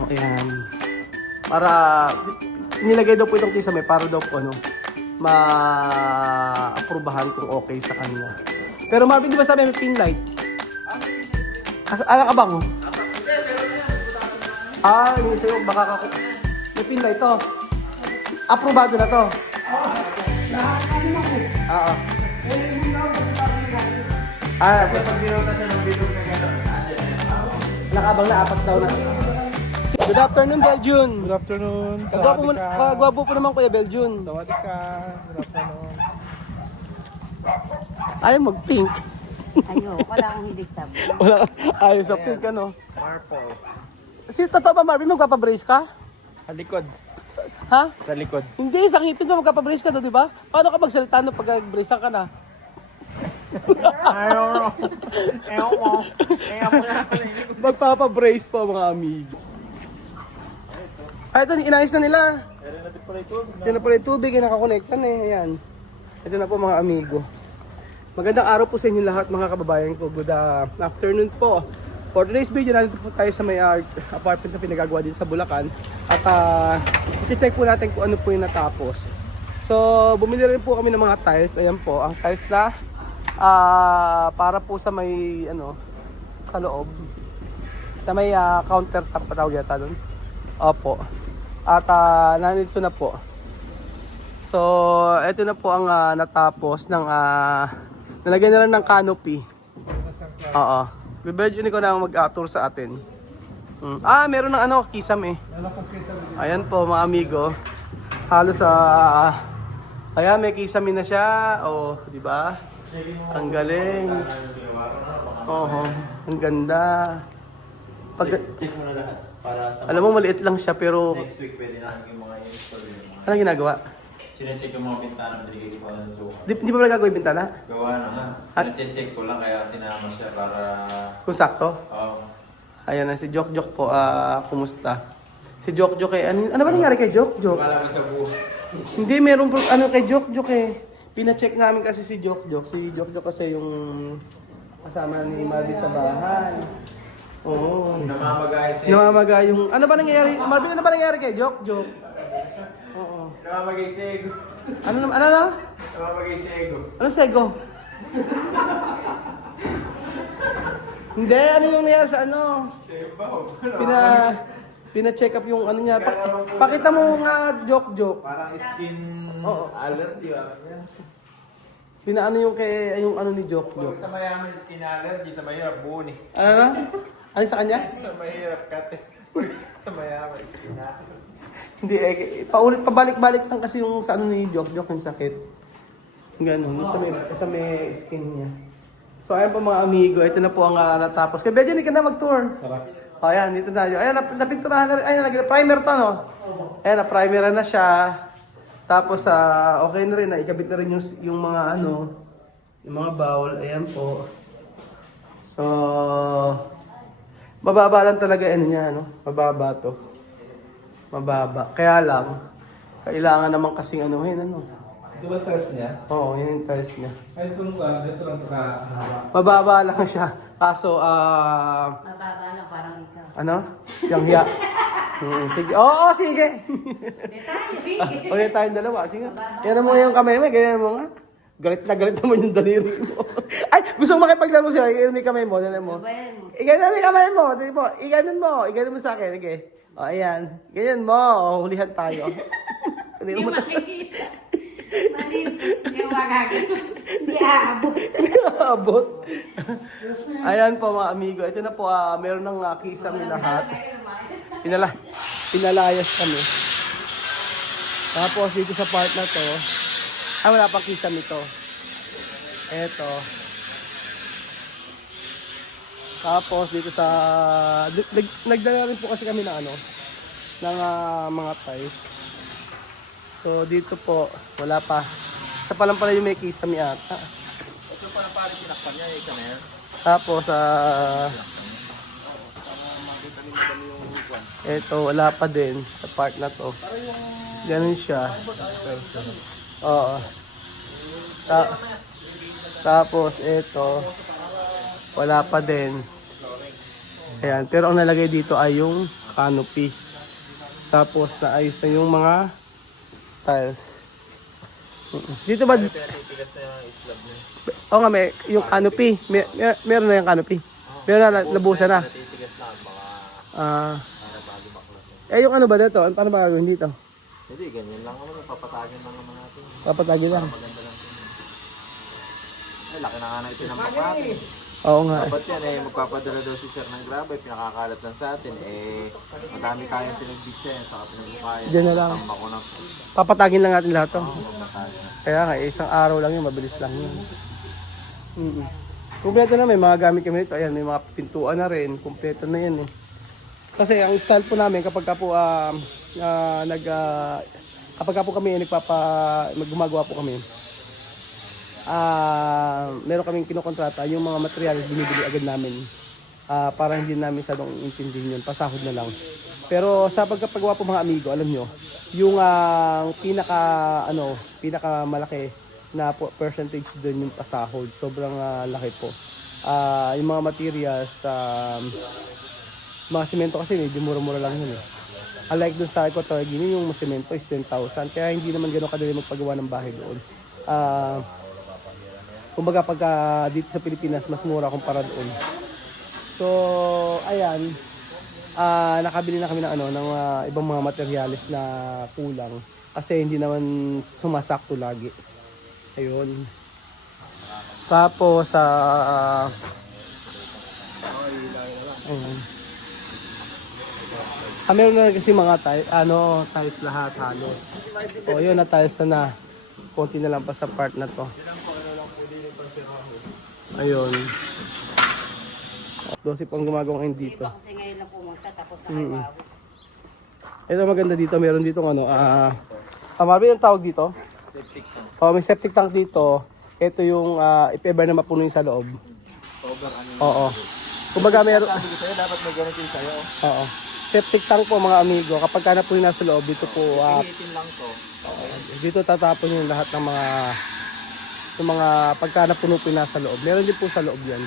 O, ayan. Para, nilagay daw po itong kisame para daw po ano, ma-aprobahan kung okay sa kanya. Pero Marvin, di ba sabi may pin light? Ala ka bang? Hindi sa'yo, baka kako. May pin light to. Aprobado na to. Oo. Pag ginawta siya ng bilog na gano'n. Nakabang na, 4 daw na. Good afternoon, Beljun. Good afternoon. Kagwapo po naman Kuya Beljun. Sawadee ka. Good afternoon. Ayaw mag-pink. Wala akong hilig sabi. Ayaw sa pink, ano? Purple. Totoo ba, Marvin, magpapabrace ka? Sa likod. Ha? Sa likod. Hindi, sa ngipin mo magpapabrace ka doon, di ba? Paano ka magsalita nung pag-brace ka na? Ayaw mo. Magpapabrace po mga amigo. Ito, inayos na nila. Ito na pala yung tubig, yung nakakonektan eh. Ayan. Ito na po mga amigo. Magandang araw po sa inyo lahat mga kababayan ko. Good afternoon po. For today's video, nandito po tayo sa may apartment na pinagagawa dito sa Bulacan. At i-check po natin kung ano po yung natapos. So, bumili rin po kami ng mga tiles. Ayan po, ang tiles na para po sa may, sa loob. Sa may countertop pa tawag yata doon. Opo. At nandito na po. So, ito na po ang natapos ng nalagyan na lang ng canopy. Oo. Bibedyo ko na mag-tour sa atin. Meron ng kisame. Ayan po mga amigo. Halos kaya may kisame na siya. Oh, di ba? Ang galing. Oo, ang ganda. Check mo na lahat para sa Alam mo maliit lang siya pero next week pwede na yung mga install yung mga ano ginagawa? sinecheck yung mga bintana na binigay ko sa suka. Di ba gagawin bintana? Gawa naman. Sinecheck ko lang kaya sinama siya para Kung sakto? oh, Ayan na si Jok Jok po. Kumusta? Si Jok Jok ano ba nangyari kay Jok Jok? wala mo sa buhay. Hindi, meron kay Jok Jok eh. Pina-check namin kasi si Jok Jok. Si Jok Jok kasi yung kasama ni Marvin sa bahay. Oo. Namamagay sa Namamaga yung... Ano ba nangyayari? Marvin, ano ba nangyayari kay Jok Jok? Oo. Namamagay sa ego. Ano na? Namamagay sa ego. Ano sego? Hindi, ano yung nangyayari sa Pina-check up yung niya. Pakita mo nga Jok Jok. Parang skin Oo. allergy. Pinaano yung ni Jok Jok. Pag sa mayaman skin allergy, sa mahirap buo ni. Ano na? Ano sa kanya? Sa mahirap kate. Sa mayaman skin allergy. Hindi pabalik-balik lang kasi yung sa ni Jok Jok yung sakit. Ganun, sa may skin niya. So ayan po mga amigo, ito na po ang natapos. Kaya Benji, hindi ka na mag-tour. Ayan, dito na yun. Ayan, napinturahan na rin. Ayan, primer to, no? Ayan, na-primeran na siya. Tapos, okay na rin. Ikabit na rin yung mga yung mga bowl. Ayan po. So, mababa lang talaga niya, mababa to. Mababa. Kaya lang, kailangan naman kasing Ito ba tiles niya? Oo, yun yung tiles niya. Ay, ito lang kahaba. Mababa lang siya. Kaso, Mababa na parang ikaw. Yung hiya. Sige. Oo, sige. Detalye, Okay, tayong dalawa. Sige. Yan mo yung kamay mo. Ganyan mo nga. Galit naman yung daliri mo. Ay, gusto mo makipaglaro siya. Iganon mo yung kamay mo. Ganyan mo. Iganon mo yung kamay mo. Iganon mo sa akin. Sige. O, ayan. Ganyan mo. O, hulihan tayo. Hindi makikita. Maliit. Yung magagano. Hindi aabot. Abot. Ayan po mga amigo. Ito na po, meron ng kisame lahat. Pinalayas kami. Tapos dito sa part na to, wala pang kisame ito. Eto. Tapos dito sa, nagdala rin po kasi kami ng ng mga tiles. So dito po, wala pa. Sa pa lang pala yung may kisame ata. Ito pa na pala sinakpan niya, ikaw na yan. Tapos, eto, wala pa din sa part na to. Ganun siya. Oo. Tapos, eto, wala pa din. Ayan, pero ang nalagay dito ay yung canopy. Tapos naayos na yung mga tiles. Dito ba? Pinatitigas na yung slab niya. Oo nga, may yung canopy. Meron na yung canopy. Meron na, nabusan na. Pinatitigas lang, baka Ah, para bago maklas. yung ano ba dito? Paano ba gagawin dito? Hindi, ganyan lang naman. Papatagin lang naman natin. Papatagin lang. Maganda lang. Ay, laki na nga na itinampak natin. Oo nga. Dapat yan eh, magpapadala daw si sir ng grabe, pinakakalat lang sa atin. Eh, madami kayang pinagbitsa yan, saka pinagbukayan. Diyan na lang. Tamba ko na po. Papatagin lang natin lahat to. Papatagin. Kaya nga, isang araw lang yun, mabilis lang yun. Kumpleto na, may mga gamit kami nito. Ayan, may mga pintuan na rin. Kumpleto na yan eh. Kasi ang style po namin, kapag ka po, kapag ka po kami gumagawa po kami, meron kaming kinokontrata, yung mga materials binibili agad namin. Para hindi namin sadong intindihin yun, pasahod na lang. Pero sa pagkapagawa po mga amigo, alam nyo, yung pinaka malaki na percentage doon yung pasahod. Sobrang laki po. Yung mga materials, mga semento kasi medyo mura-mura lang yun eh. Unlike dun sa Equatorial yung semento is 10,000. Kaya hindi naman gano'ng kadali magpagawa ng bahay doon. Kumbaga pagka dito sa Pilipinas, mas mura kumpara doon. So, ayan. Nakabili na kami ng ibang mga materials na kulang. Kasi hindi naman sumasakto lagi. Ayun. Tapos, ayun. Meron na kasi mga tiles lahat halos. O yun, na tiles na. Konti na lang pa sa part na to. Ayun. 12 pang gumagawa ngayon dito. Iba kasi ngayon na pumunta tapos nakawawa. Ito maganda dito, meron dito Marvin, yung tawag dito? Septic tank. Oh, may septic tank dito. Ito yung if ever na mapuno yung sa loob. Over ano yun. Oo. Kumbaga meron. Sabi ko sa'yo, dapat may ganito yung sa'yo. Oo. Septic tank po mga amigo. Kapag ka napuno na sa loob, dito po Pinitin lang to. dito tatapon yung lahat ng mga pagka napuno po yung nasa loob. Meron din po sa loob yan.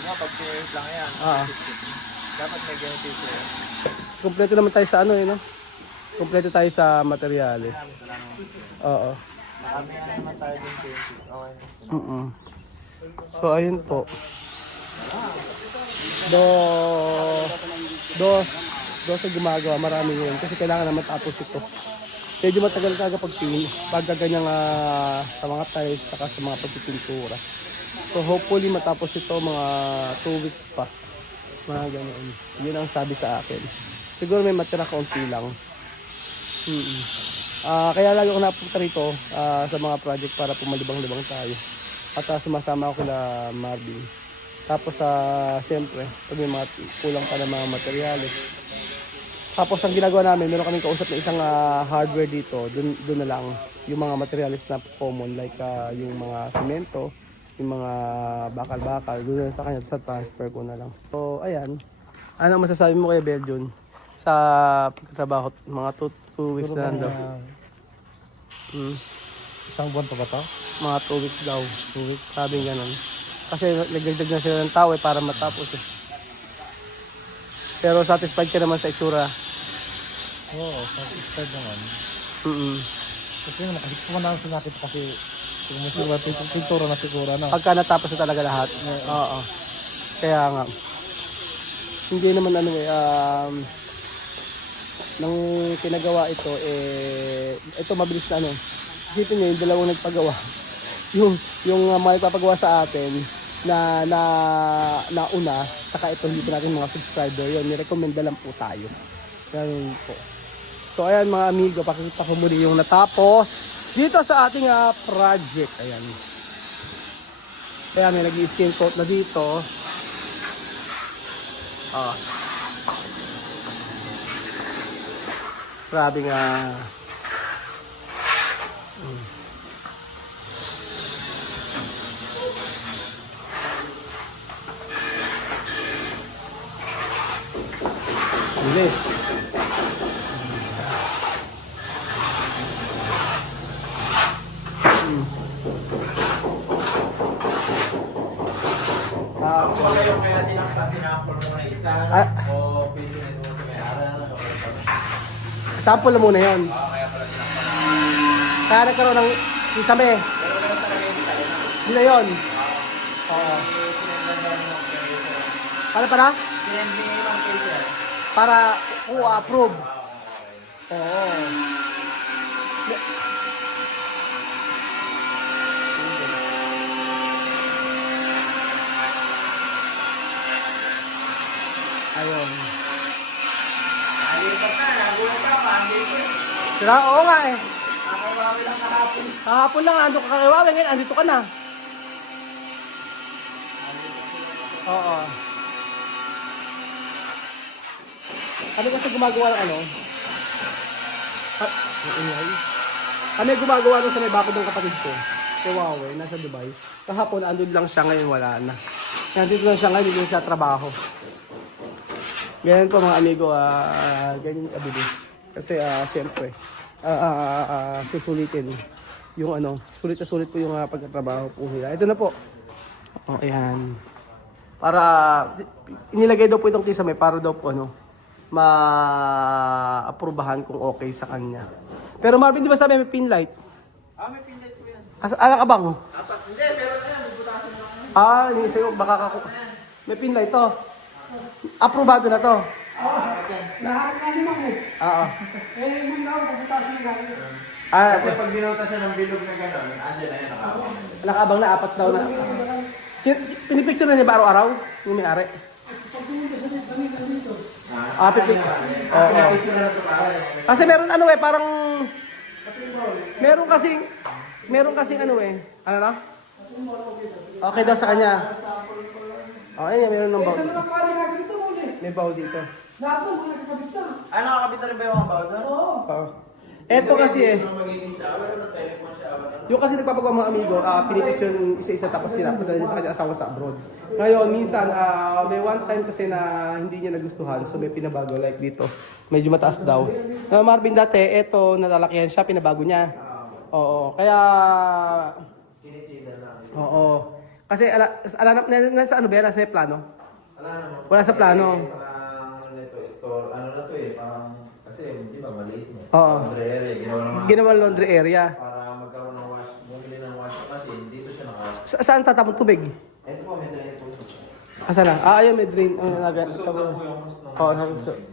Nga, pag pinihit lang yan. Dapat may ganito yung sa'yo. Kompleto naman tayo sa no? Kompleto tayo sa materials. Oo. Marami na naman tayo din 20. Okay. So ayun po. Sa gumagawa, marami yun. Kasi kailangan na matapos ito. Medyo matagal talaga pagka ganyang sa mga tiles saka sa mga pagpipintura. So hopefully matapos ito mga 2 weeks pa. Mga ganyan. Yun ang sabi sa akin. Siguro may matira kaunti lang. Kaya lagi ako napunta rito sa mga project para pumalibang-libang tayo. At sumasama ako kila Marvin. Tapos siyempre, pag may mga kulang pa ng mga materyales. Tapos ang ginagawa namin, meron kaming kausap na isang hardware dito. Doon na lang yung mga materials na common like yung mga semento, yung mga bakal-bakal. Doon na sa kanya, sa transfer ko na lang. So ayan. Ano masasabi mo kay Belgian sa pagtatrabaho? Mga 2 weeks na lang daw. Isang buwan pa ba to? Mga 2 weeks daw. 2 weeks. Sabi ganun. Kasi nagdagdag na sila ng tao para matapos eh. Pero satisfied ka naman sa itsura. Oo, satisfied naman. Kasi naman, kasi kung naman sinakit kasi pintura na siguro na. Pagka natapos na talaga lahat. Oo. Kaya nga. Hindi naman nang pinagawa ito, ito mabilis na Isipin nyo, yung dalawang nagpagawa. yung mga nagpapagawa sa atin, na una, saka ito hindi pa natin mga subscriber, yun, nirekomenda lang po tayo. Yan po. So ayan mga amigo, pakita ko muli yung natapos dito sa ating project. Ayan. Kaya may nag-i-skin coat na dito. Grabe nga. Bilis. Kung kayo kaya tinakta, sinapol mo na isa, o pwede na mo sa may-ara, Sample na muna yun. Kaya nagkaroon ng kisame. Hindi na yun. Oo. Para? Para approve. Oo. Ayun. Sira, oo nga eh. Kahapon lang, ando ka kakiwawi, ngayon andito ka na. Oo. Kami kasi gumagawa ng ano? Kami gumagawa ng sa may bakod ng kapatid ko. Si Huawei, nasa Dubai. Kahapon, andun lang siya, ngayon wala na. Nandito lang siya ngayon, hindi siya trabaho. Ganyan po mga amigo, ganyan yung kabili. Kasi siyempre, susulitin yung ano, sulit na sulit po yung pagkatrabaho po nila. Ito na po. O, ayan. Para, inilagay daw po itong kisame para daw po ano, ma-aprobahan kung okay sa kanya. Pero Marvin, di ba sabi may pin light? May pinlet ko yan. Ala ka bang? Hindi, pero bubutasan lang. Hindi sa'yo, baka may pin light to. Aprobado na to. Lahat na naman eh. Oo. Yung daw, pagkatasin nga. Kasi pag binauta siya ng bilog na gano'n, andyan na yan nakabang. Nakabang na, 4 daw na. Pinipicture na niya ba araw-araw? Yung may-ari? Pipicture. Oo. Kasi meron ano eh, parang... Meron kasing ano eh. Ano na? Okay daw sa kanya. Okay niya, meron ng bowl. May bowl dito. Nakakabit na rin ba yung mga bawal na? Oo. Eto kasi eh. Magiging shower, telephone shower. Yung kasi nagpapagawa mga amigo, pinipicture yung isa-isa tapos sinapunta niya sa kanya asawa sa abroad. Ngayon, minsan, may one time kasi na hindi niya nagustuhan, so may pinabago like dito. Medyo mataas daw. Marvin dati, eto, nalalakihan siya, pinabago niya. Oo, kaya... Oo. Kasi, nasa ano ba yan? Nasa plano? Wala sa plano. Store, ano na to eh, parang, kasi di ba maliit mo. Oo. Laundry area, Ginawa laundry area. para magkaroon ng bumili ng washing machine, dito siya Saan tatapon tubig? Ito po, may drain po. Asa na? Ayun, may drain. Susunod po yung host ng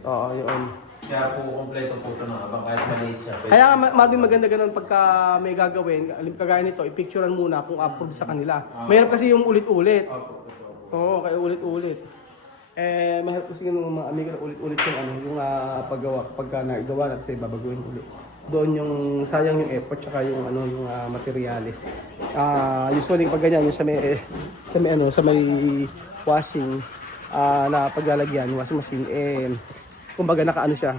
Oo, yun. Kaya po kompleto po ito ng abang kahit maliit siya. Kaya nga, Marvin, maganda ganun pagka may gagawin, kagaya nito, i-picturean muna kung approve sa kanila. Mahirap kasi yung ulit-ulit. Oo, kaya ulit-ulit. Mahirap kasi yung mga amigo na ulit-ulit yung ano, yung paggawa, pagka nagawa natin sa babaguhin ulit. Doon yung sayang yung effort tsaka yung ano yung materials. Usually pag ganyan yung sa may washing na paglalagyan, washing machine kumbaga naka siya,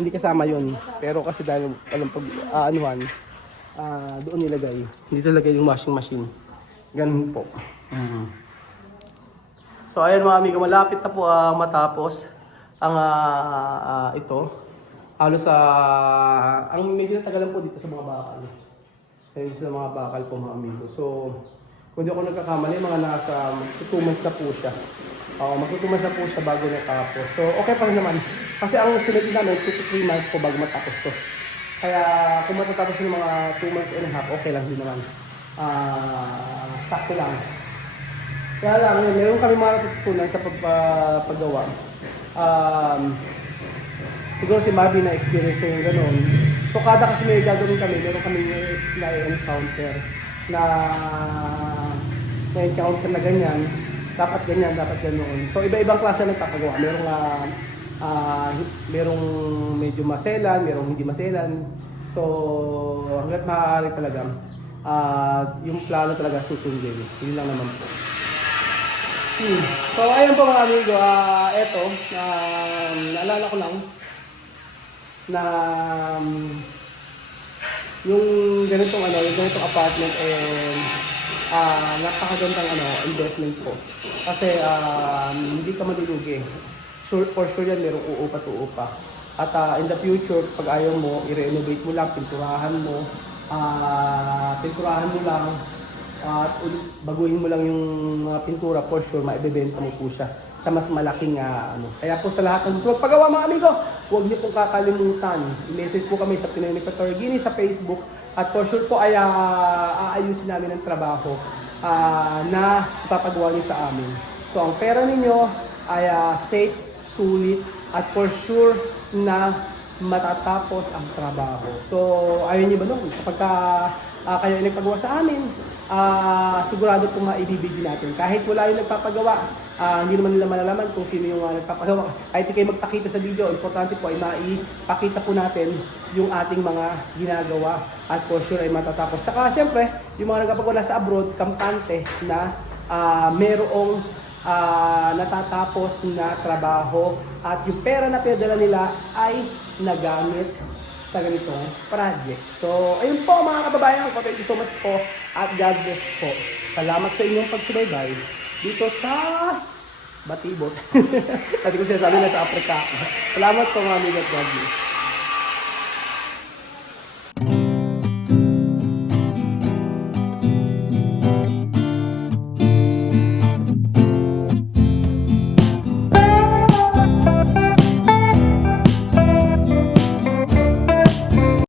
hindi kasama yun. Pero kasi dahil alam pag doon nilagay. Dito lagay yung washing machine. Ganun po. So ayun mga amigo, malapit na po matapos ang ito. Halos ang medyo natagalan po dito sa mga bakal. Sa mga bakal po mga amigo. So kung di ako nagkakamali, mga nasa 2 months na po siya. Mag-2 months na po siya bago natapos. So okay pa rin naman. Kasi ang sunod namin 2 to 3 months po bago matapos to. Kaya kung matatapos ng mga 2 months and a half, okay lang din naman. Sakto lang. Kaya lang, meron kami mga natutunan sa paggawa. Siguro si Marvin na experience yung gano'n. So kada kasi may gagawin kami, meron kami na-encounter na ganyan. Dapat ganyan, dapat ganoon. So iba-ibang klase ng papagawa. Merong medyo maselan, merong hindi maselan. So hanggat maaari talaga, yung plano talaga susundin. Yun lang naman po. So ayun po mga amigo, eto, naalala ko lang na yung ganitong apartment napakagandang investment po. Kasi hindi ka malulugi. For sure yan, merong uupa. At in the future, pag ayaw mo, i-renovate mo lang, pinturahan mo lang. at baguhin mo lang yung mga pintura, for sure, maibebenta mo po siya sa mas malaking ano. Kaya po sa lahat ng gusto magpagawa mga amigo, huwag niyo pong kakalimutan. I-message po kami sa Pinoy Manufacturer Guinea sa Facebook at for sure po ay aayusin namin ang trabaho na ipapagawa niyo sa amin. So ang pera ninyo ay safe, sulit at for sure na matatapos ang trabaho. So ayun niyo ba doon? Kapag kayo ay nagpagawa sa amin, sigurado po maibibigay natin. Kahit wala yung nagpapagawa, hindi naman nila malalaman kung sino yung nagpapagawa. Kahit hindi kayo magpakita sa video, importante po ay maipakita po natin yung ating mga ginagawa at for sure ay matatapos. Saka siyempre, yung mga nagpapagawa sa abroad, kampante na merong natatapos na trabaho at yung pera na pinadala nila ay nagamit sa ganitong project. So, ayun po mga kababayan, thank you so much po at God bless po. Salamat sa inyong pagsubaybay dito sa Batibot. Dati ko sinasabi na sa Africa. Salamat po mga amigo at God bless.